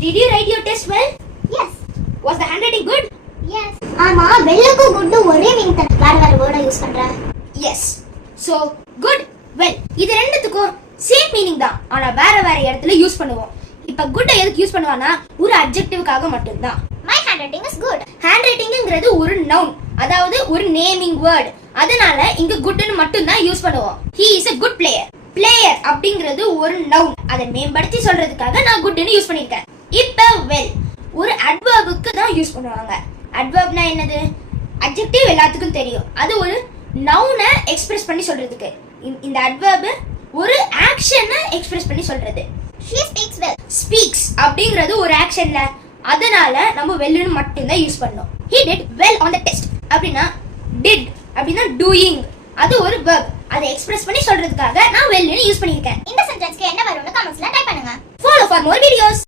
Did you write your test well? Yes. Was the handwriting good? Yes. ஆமா வெல்லுக்கு good ஒரே meaning தான் வேற வேற வேர்டா யூஸ் பண்ற. Yes. So good, well இது ரெண்டுத்துக்கும் சேம் மீனிங் தான். ஆனா வேற வேற இடத்துல யூஸ் பண்ணுவோம். இப்ப good எதுக்கு யூஸ் பண்ணுவானா ஒரு அட்ஜெக்டிவ்காக மட்டும் தான். My handwriting is good. ஹேண்ட்ரைட்டிங்ங்கிறது ஒரு நவுன், அதாவது ஒரு நேமிங் வேர்ட். அதனால இங்க குட்னு மட்டும் தான் யூஸ் பண்ணுவோம். He is a good player. Player அப்படிங்கிறது ஒரு நவுன், அதை மேம்படுத்தி சொல்றதுக்காக நான் குட்னு யூஸ் பண்ணிருக்கேன். இப்ப well ஒரு அட்வர்புக்கு தான் யூஸ் பண்ணுவாங்க. அட்வர்ப்னா என்னது? அட்ஜெக்டிவ் எல்லாத்துக்கும் தெரியும். அது ஒரு நவுனை எக்ஸ்பிரஸ் பண்ணி சொல்றதுக்கு. இந்த அட்வர்ப் ஒரு ஆக்ஷனை எக்ஸ்பிரஸ் பண்ணி சொல்றது. She speaks well. ஸ்பீக்ஸ் அப்படிங்கிறது ஒரு ஆக்ஷன்ல, அதனால நம்ம வெல்லுன்னு மட்டும் தான் யூஸ் பண்ணோம். He did well on the test அப்படின்னா did அப்படின்னா doing, அது ஒரு verb. அதை எக்ஸ்பிரஸ் பண்ணி சொல்றதுக்காக நான் வெல்லுன்னு யூஸ் பண்ணிருக்கேன். இந்த சென்டென்ஸ்க்கு என்ன வரும்னு கமெண்ட்ஸ்ல டைப் பண்ணுங்க. Follow for more videos.